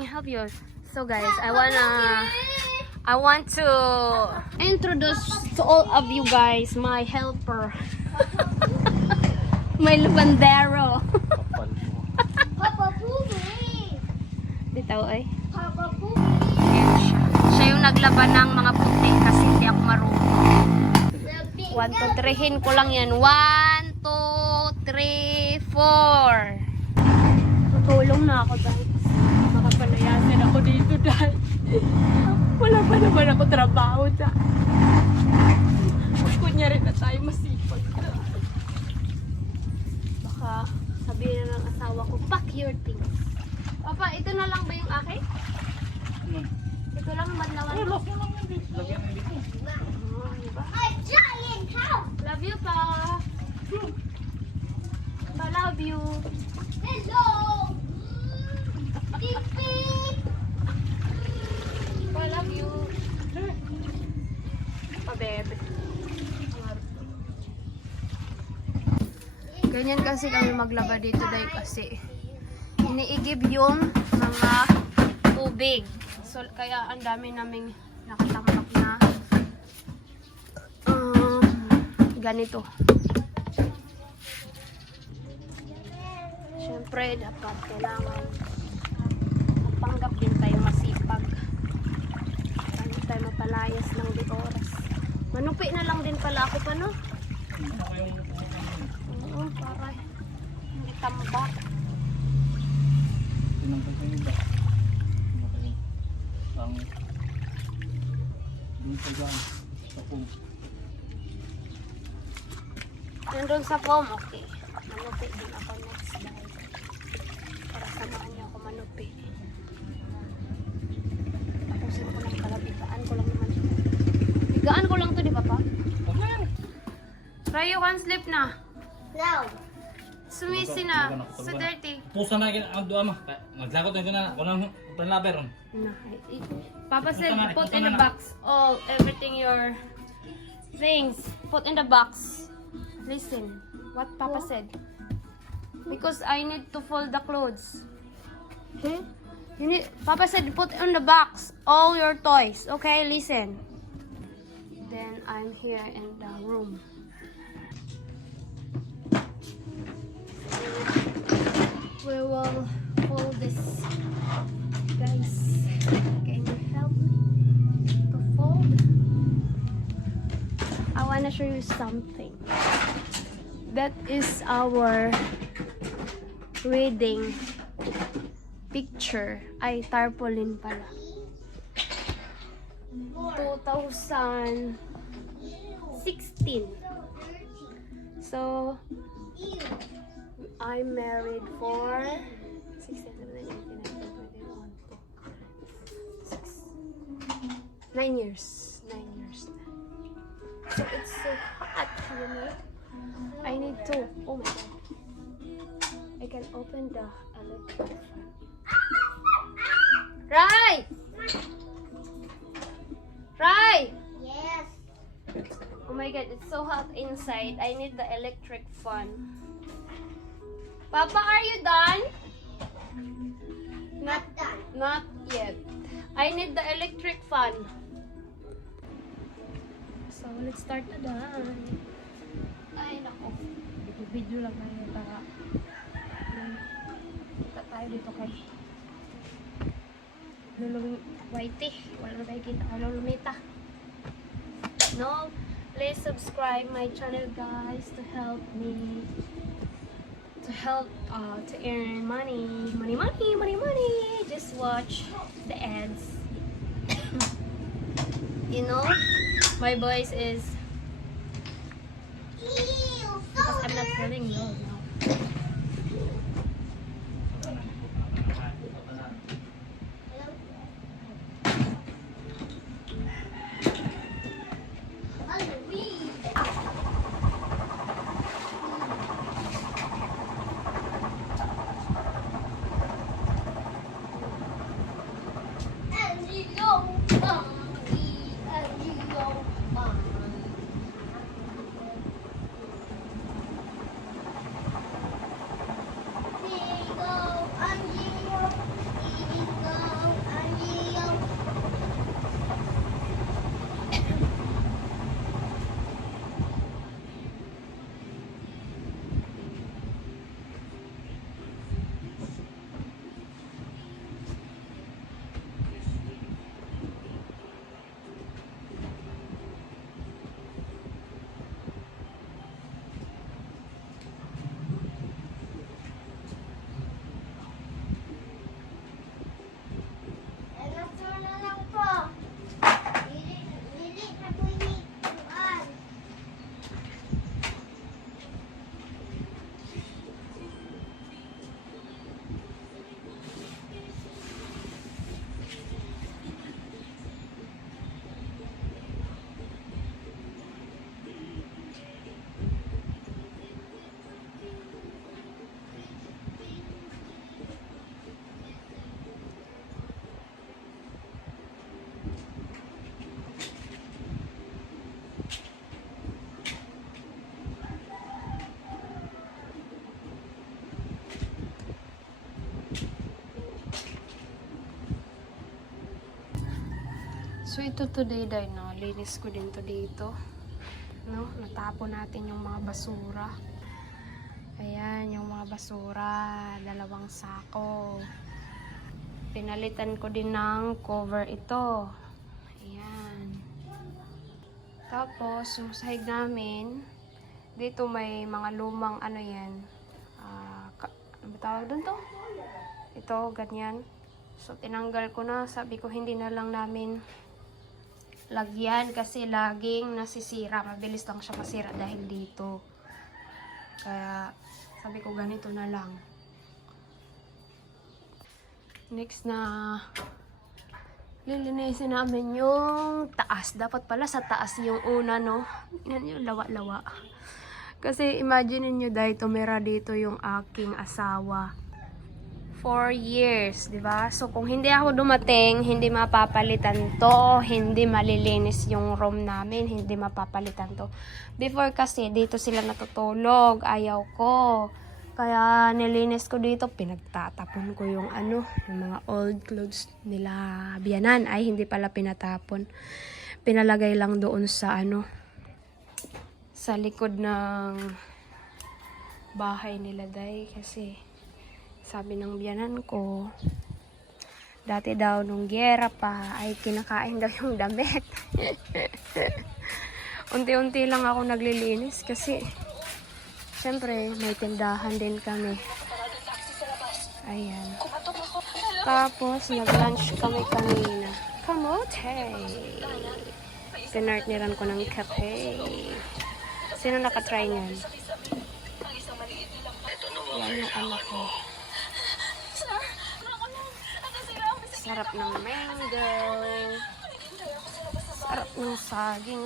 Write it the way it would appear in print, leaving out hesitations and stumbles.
can help you. So guys, I want to introduce to all of you guys my helper. My labandero. Papa Poopy! Bitaw ay. Papa Poopy! Siya yung naglaban ng mga puti kasi hindi ako marunong. 1, 2, 3 ko lang yan. 1, 2, 3, 4. Tutulong na ako dahil makapalayasin ako dito dahil wala pa naman ako trabaho dyan. Kunyari na tayo masipag. Baka sabihin na ng asawa ko, pack your things. Papa, ito na lang ba yung akin? Ito lang madlawan. Lagyan mo dito. Diba? A giant house! Love you pa. Pa, love you. Hello! Beep beep! Pa, love you. Pa, bebe. Ganyan kasi kami maglaba dito dahil kasi iniigib yung mga tubig. So, kaya ang dami naming nakatambak na ganito. Siyempre, dapat kailangan magpanggap din tayo masipag. Paano tayo mapalayas ng di oras. Manupi na lang din pala ako pa, no? Oo, para hindi tambak. Tinangkal ko yung iba. Ang doon sa dyan, sa pool. Nandun sa foam, okay. Manupi din ako next dahil para samahan niyo ako manupi. Tapusin ko lang pala, bigaan ko lang naman. Bigaan ko lang to, di ba pa? Try you can sleep na. No! Sumisi na. So dirty. Pusa na ang doa mo. Maglagot na gana. Kunang panlaber. No. Papa said Ito na, put ito in the na. box all everything your things. Put in the box. Listen, what Papa said. Because I need to fold the clothes. Okay? You need. Papa said put in the box all your toys. Okay, listen. Then I'm here in the room. We will fold this, guys. Can you help me to fold? I want to show you something. That is our reading picture. Ay, tarpaulin pala. 2016. So, I'm married for 6, 9 years. 9 years na. So it's so hot, you know. I need to. Oh my god. I can open the electric fan. Right! Right! Yes! Oh my god, it's so hot inside. I need the electric fan. Papa, are you done? Not done. Not yet. I need the electric fan. So, let's start na done. Ay, nako. Video lang tayo para kita tayo dito kay Lulong Whitey. Wala na tayo kita. Lulumita. No, please subscribe my channel, guys, to help me to earn money. Money. Just watch the ads. You know, my voice is because I'm not feeling low now. So ito today dahil no, linis ko din to dito. No, natapon natin yung mga basura. Ayan, yung mga basura, 2 sako. Pinalitan ko din ng cover ito. Ayan. Tapos, yung sahig namin, dito may mga lumang ano yan. Ano ba tawag doon to? Ito, ganyan. So, tinanggal ko na. Sabi ko, hindi na lang namin lagyan kasi laging nasisira. Mabilis lang siya masira dahil dito. Kaya, sabi ko, ganito na lang. Next na lilinisin namin yung taas. Dapat pala sa taas yung una, no? Yan yung lawa-lawa. Kasi imagine niyo dahil tumira dito yung aking asawa. 4 years, di ba? So kung hindi ako dumating, hindi mapapalitan to, hindi malilinis yung room namin, hindi mapapalitan to. Before kasi dito sila natutulog, ayaw ko. Kaya nilinis ko dito, pinagtatapon ko yung ano, yung mga old clothes nila biyanan. Ay, hindi pala pinatapon. Pinalagay lang doon sa ano, sa likod ng bahay nila day. Kasi sabi ng biyanan ko, dati daw nung giyera pa, ay kinakain daw yung damit. Unti-unti lang ako naglilinis kasi siyempre, may tindahan din kami. Ayan. Tapos, nag-lunch kami kanina. Kamote! Pinartneran ko ng kape. Sino nakatry niyan? Yan yung anak ko. Sarap ng mango. Sarap ng saging.